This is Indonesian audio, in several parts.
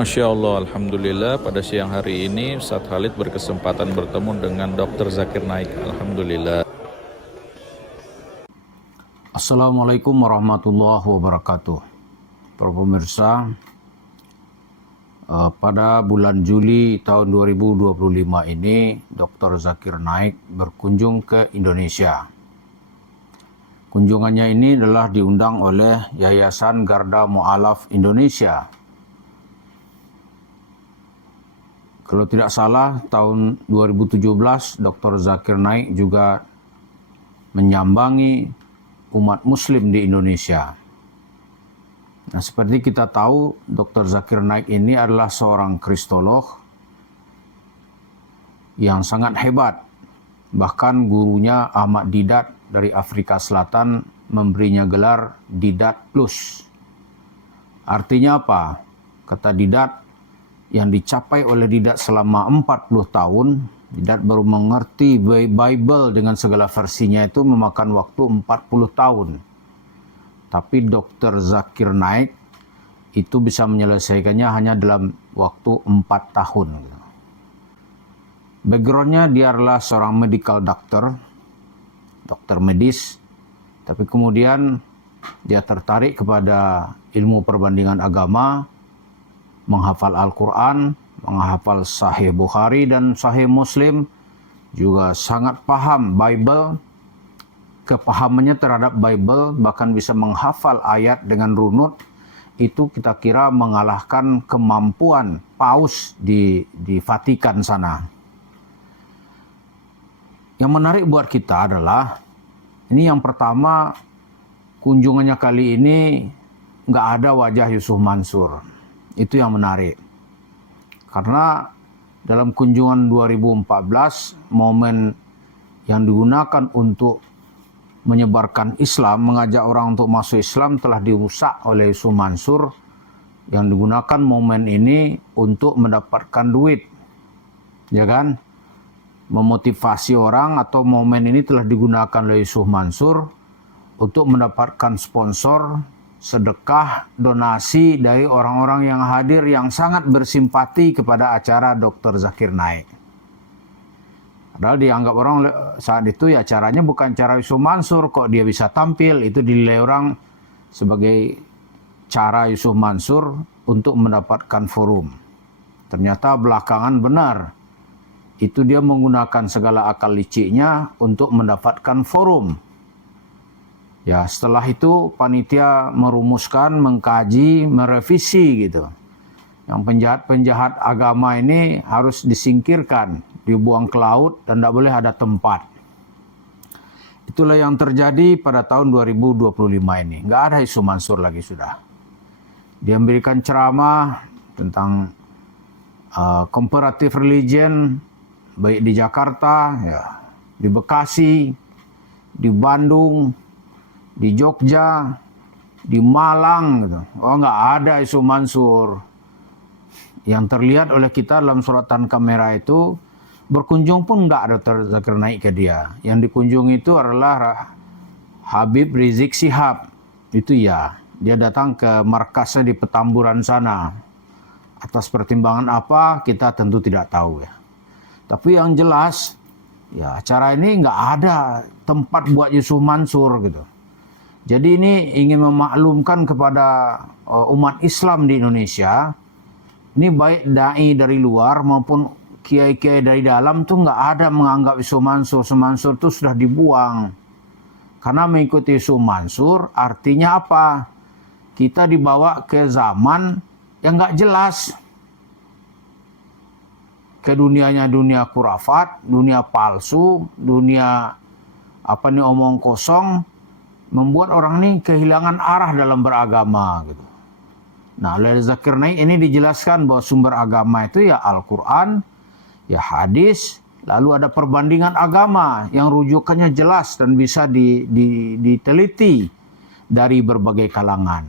Masya Allah, Alhamdulillah pada siang hari ini Ustaz Khalid berkesempatan bertemu dengan Dr. Zakir Naik. Alhamdulillah. Assalamualaikum warahmatullahi wabarakatuh. Para pemirsa, pada bulan Juli tahun 2025 ini Dr. Zakir Naik berkunjung ke Indonesia. Kunjungannya ini adalah diundang oleh Yayasan Garda Mu'alaf Indonesia. Kalau tidak salah, tahun 2017 Dr. Zakir Naik juga menyambangi umat muslim di Indonesia. Nah, seperti kita tahu, Dr. Zakir Naik ini adalah seorang kristolog yang sangat hebat. Bahkan gurunya Ahmad Didat dari Afrika Selatan memberinya gelar Didat Plus. Artinya apa? Kata Didat, yang dicapai oleh Didat selama 40 tahun, Didat baru mengerti Bible dengan segala versinya itu memakan waktu 40 tahun. Tapi Dr. Zakir Naik itu bisa menyelesaikannya hanya dalam waktu 4 tahun. Backgroundnya dia adalah seorang medical doctor, dokter medis, tapi kemudian dia tertarik kepada ilmu perbandingan agama, menghafal Al-Quran, menghafal Sahih Bukhari dan Sahih Muslim, juga sangat paham Bible. Kepahamannya terhadap Bible, bahkan bisa menghafal ayat dengan runut, itu kita kira mengalahkan kemampuan paus di Vatikan sana. Yang menarik buat kita adalah, ini yang pertama, kunjungannya kali ini nggak ada wajah Yusuf Mansur. Itu yang menarik. Karena dalam kunjungan 2014, momen yang digunakan untuk menyebarkan Islam, mengajak orang untuk masuk Islam telah dirusak oleh Yusuf Mansur, yang digunakan momen ini untuk mendapatkan duit. Ya kan? Memotivasi orang, atau momen ini telah digunakan oleh Yusuf Mansur untuk mendapatkan sponsor, sedekah, donasi dari orang-orang yang hadir yang sangat bersimpati kepada acara Dr. Zakir Naik. Padahal dianggap orang saat itu ya acaranya bukan cara Yusuf Mansur, kok dia bisa tampil, itu dinilai orang sebagai cara Yusuf Mansur untuk mendapatkan forum. Ternyata belakangan benar, itu dia menggunakan segala akal liciknya untuk mendapatkan forum. Ya, setelah itu panitia merumuskan, mengkaji, merevisi gitu. Yang penjahat-penjahat agama ini harus disingkirkan, dibuang ke laut dan tidak boleh ada tempat. Itulah yang terjadi pada tahun 2025 ini. Nggak ada Yusuf Mansur lagi sudah. Dia memberikan ceramah tentang comparative religion, baik di Jakarta, ya, di Bekasi, di Bandung, di Jogja, di Malang gitu. Oh, nggak ada Yusuf Mansur. Yang terlihat oleh kita dalam suratan kamera itu, berkunjung pun nggak ada Dr. Zakir Naik ke dia. Yang dikunjungi itu adalah Habib Rizik Syihab. Itu ya, dia datang ke markasnya di Petamburan sana. Atas pertimbangan apa, kita tentu tidak tahu ya. Tapi yang jelas, ya acara ini nggak ada tempat buat Yusuf Mansur gitu. Jadi ini ingin memaklumkan kepada umat Islam di Indonesia, ini baik dai dari luar maupun kiai-kiai dari dalam tuh nggak ada menganggap Yusuf Mansur. Yusuf Mansur tuh sudah dibuang. Karena mengikuti Yusuf Mansur artinya apa? Kita dibawa ke zaman yang nggak jelas. Ke dunianya dunia kurafat, dunia palsu, dunia omong kosong, membuat orang ini kehilangan arah dalam beragama gitu. Nah, oleh Zakir Naik ini dijelaskan bahwa sumber agama itu ya Al-Quran, ya hadis, lalu ada perbandingan agama yang rujukannya jelas dan bisa diteliti dari berbagai kalangan.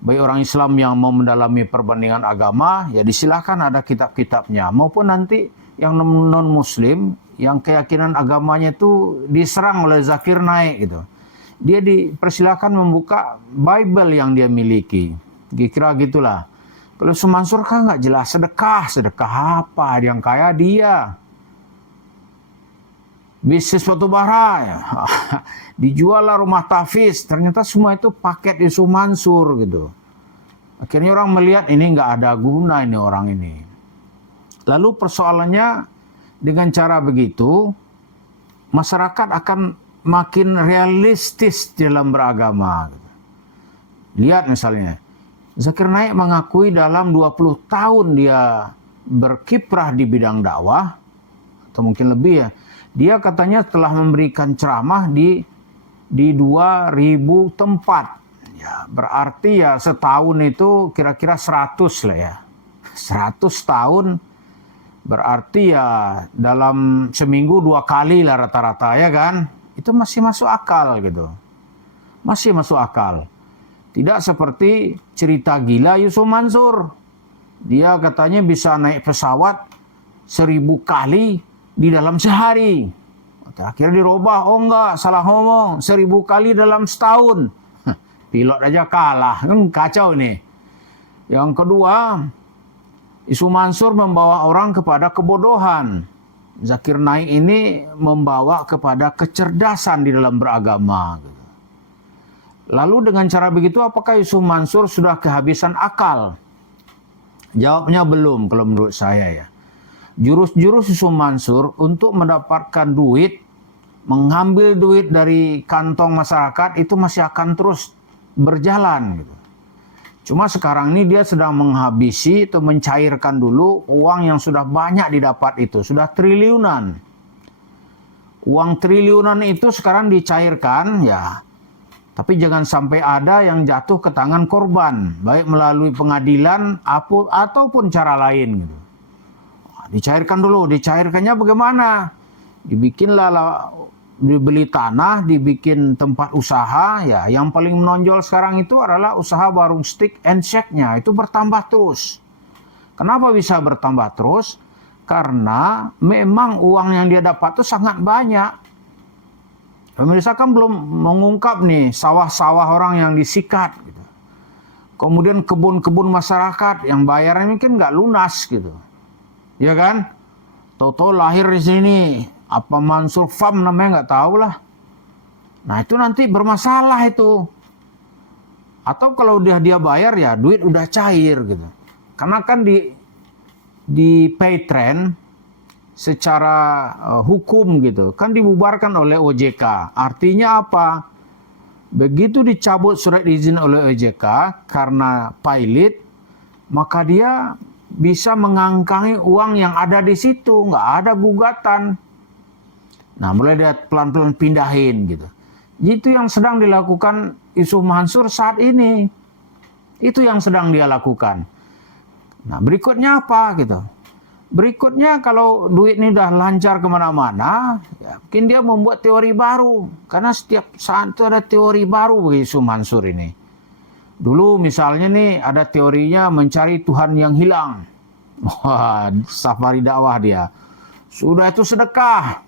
Baik orang Islam yang mau mendalami perbandingan agama, ya disilahkan ada kitab-kitabnya. Maupun nanti yang non-Muslim, yang keyakinan agamanya itu diserang oleh Zakir Naik gitu. Dia dipersilahkan membuka Bible yang dia miliki. Kira-kira gitulah. Kalau Yusuf Mansur kan nggak jelas sedekah apa, yang kaya dia. Bisnis batu bara, ya. Dijual lah rumah tahfiz, ternyata semua itu paket Yusuf Mansur gitu. Akhirnya orang melihat ini nggak ada guna ini orang ini. Lalu persoalannya dengan cara begitu, masyarakat akan makin realistis dalam beragama. Lihat misalnya, Zakir Naik mengakui dalam 20 tahun dia berkiprah di bidang dakwah, atau mungkin lebih ya, dia katanya telah memberikan ceramah di 2000 tempat. Ya, berarti ya setahun itu kira-kira 100 lah ya. 100 tahun berarti ya dalam seminggu 2 kali lah rata-rata ya kan. Itu masih masuk akal gitu. Masih masuk akal. Tidak seperti cerita gila Yusuf Mansur. Dia katanya bisa naik pesawat 1000 kali di dalam sehari. Akhirnya dirubah, oh enggak, salah ngomong, 1000 kali dalam setahun. Pilot aja kalah, kacau nih. Yang kedua, Yusuf Mansur membawa orang kepada kebodohan. Zakir Naik ini membawa kepada kecerdasan di dalam beragama. Lalu dengan cara begitu apakah Yusuf Mansur sudah kehabisan akal? Jawabnya belum kalau menurut saya ya. Jurus-jurus Yusuf Mansur untuk mendapatkan duit, mengambil duit dari kantong masyarakat itu masih akan terus berjalan gitu. Cuma sekarang ini dia sedang menghabisi atau mencairkan dulu uang yang sudah banyak didapat itu, sudah triliunan. Uang triliunan itu sekarang dicairkan ya. Tapi jangan sampai ada yang jatuh ke tangan korban, baik melalui pengadilan ataupun cara lain gitu. Dicairkan dulu, dicairkannya bagaimana? Dibeli tanah, dibikin tempat usaha, ya. Yang paling menonjol sekarang itu adalah usaha warung steak and shake-nya, itu bertambah terus. Kenapa bisa bertambah terus? Karena memang uang yang dia dapat itu sangat banyak. Pemirsa kan belum mengungkap nih sawah-sawah orang yang disikat, gitu. Kemudian kebun-kebun masyarakat yang bayarnya mungkin nggak lunas, gitu. Ya kan? Tahu-tahu lahir di sini, apa Mansur Farm namanya nggak tahu lah. Nah itu nanti bermasalah itu. Atau kalau dia bayar ya duit udah cair gitu. Karena kan di pay trend secara hukum gitu kan dibubarkan oleh OJK. Artinya apa? Begitu dicabut surat izin oleh OJK karena pilot, maka dia bisa mengangkangi uang yang ada di situ, nggak ada gugatan. Nah, mulai dia pelan-pelan pindahin gitu. Itu yang sedang dilakukan Yusuf Mansur saat ini. Itu yang sedang dia lakukan. Nah, berikutnya apa gitu? Berikutnya kalau duit ini udah lancar kemana-mana, ya, mungkin dia membuat teori baru. Karena setiap saat itu ada teori baru bagi Yusuf Mansur ini. Dulu misalnya nih ada teorinya mencari Tuhan yang hilang. Wah, safari dakwah dia. Sudah itu sedekah.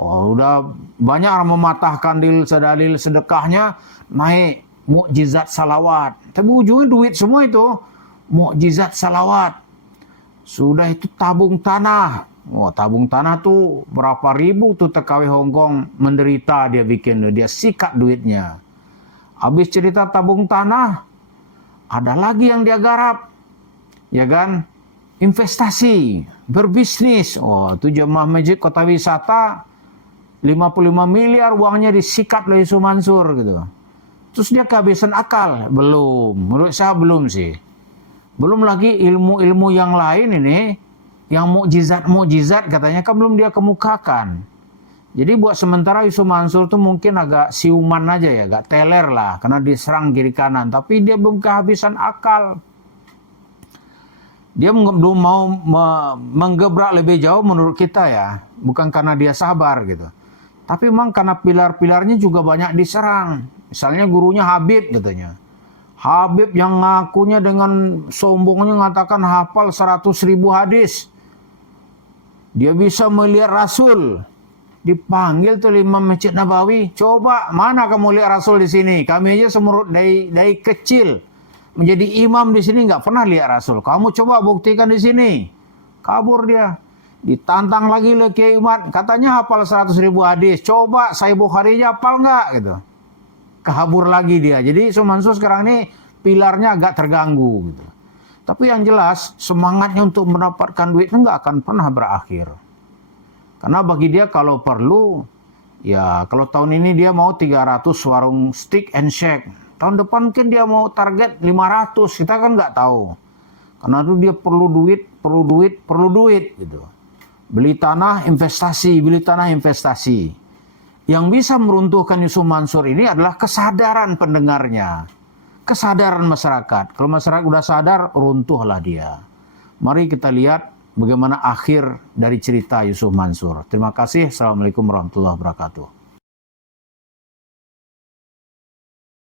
Oh, udah banyak orang mematahkan dalil sedekahnya, naik mukjizat salawat. Tapi ujungnya duit semua itu. Mukjizat salawat. Sudah itu tabung tanah. Oh, tabung tanah tuh berapa ribu tuh TKW Hongkong menderita dia bikin. Dia sikat duitnya. Habis cerita tabung tanah, ada lagi yang dia garap. Ya kan? Investasi, berbisnis. Oh, itu jemaah masjid kota wisata 55 miliar uangnya disikat oleh Yusuf Mansur gitu. Terus dia kehabisan akal? Belum. Menurut saya belum sih. Belum lagi ilmu-ilmu yang lain ini, yang mukjizat katanya kan belum dia kemukakan. Jadi buat sementara Yusuf Mansur tuh mungkin agak siuman aja ya, agak teler lah karena diserang kiri kanan. Tapi dia belum kehabisan akal. Dia belum mau menggebrak lebih jauh menurut kita ya. Bukan karena dia sabar gitu. Tapi memang karena pilar-pilarnya juga banyak diserang. Misalnya gurunya Habib katanya. Habib yang ngakunya dengan sombongnya mengatakan hafal 100.000 hadis. Dia bisa melihat Rasul. Dipanggil tuh Imam Masjid Nabawi, coba mana kamu lihat Rasul di sini? Kami aja semurut dari kecil menjadi imam di sini nggak pernah lihat Rasul. Kamu coba buktikan di sini. Kabur dia. Ditantang lagi oleh Kiai Umar. Katanya hafal 100.000 hadis. Coba Sahih Bukhari-nya hafal nggak gitu. Kabur lagi dia. Jadi Yusuf Mansur sekarang ini pilarnya agak terganggu gitu. Tapi yang jelas semangatnya untuk mendapatkan duit nggak akan pernah berakhir. Karena bagi dia kalau perlu, ya kalau tahun ini dia mau 300 warung steak and shake. Tahun depan mungkin dia mau target 500. Kita kan nggak tahu. Karena itu dia perlu duit gitu. Beli tanah investasi, beli tanah investasi. Yang bisa meruntuhkan Yusuf Mansur ini adalah kesadaran pendengarnya. Kesadaran masyarakat. Kalau masyarakat udah sadar, runtuhlah dia. Mari kita lihat bagaimana akhir dari cerita Yusuf Mansur. Terima kasih. Assalamualaikum warahmatullahi wabarakatuh.